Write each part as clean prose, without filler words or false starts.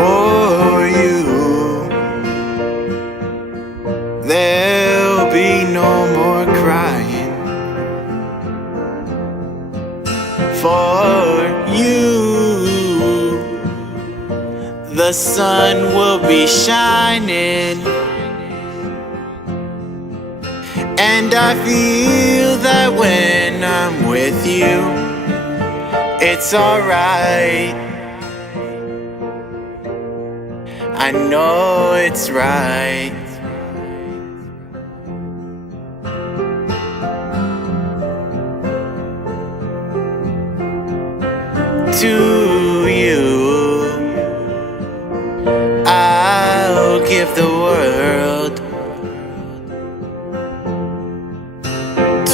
for you. There'll be no more crying for you. The sun will be shining, and I feel that when I'm with you, it's alright. I know it's right. To you, I'll give the world.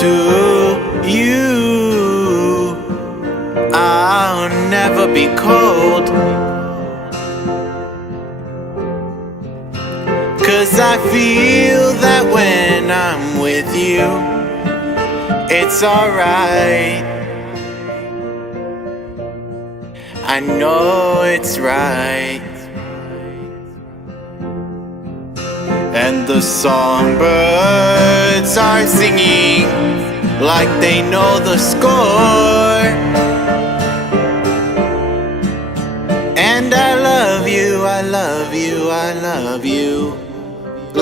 To you, I'll never be cold. 'Cause I feel that when I'm with you, it's alright. I know it's right. And the songbirds are singing like they know the score. And I love you, I love you, I love you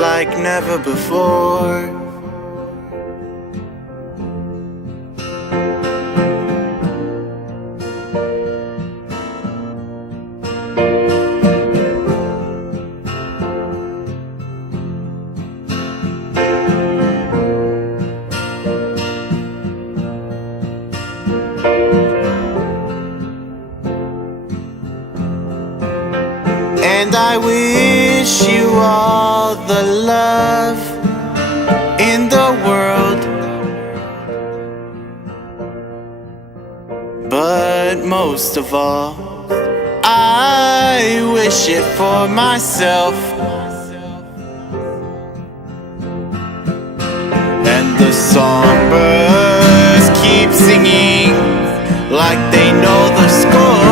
like never before. And I wish you all the love in the world, but most of all, I wish it for myself. And the songbirds keep singing like they know the score.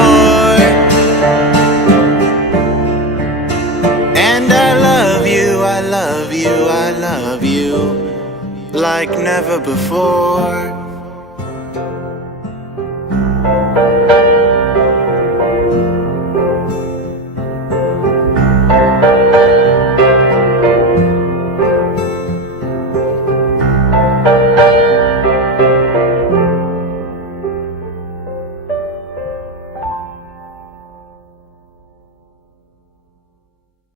I love you like never before.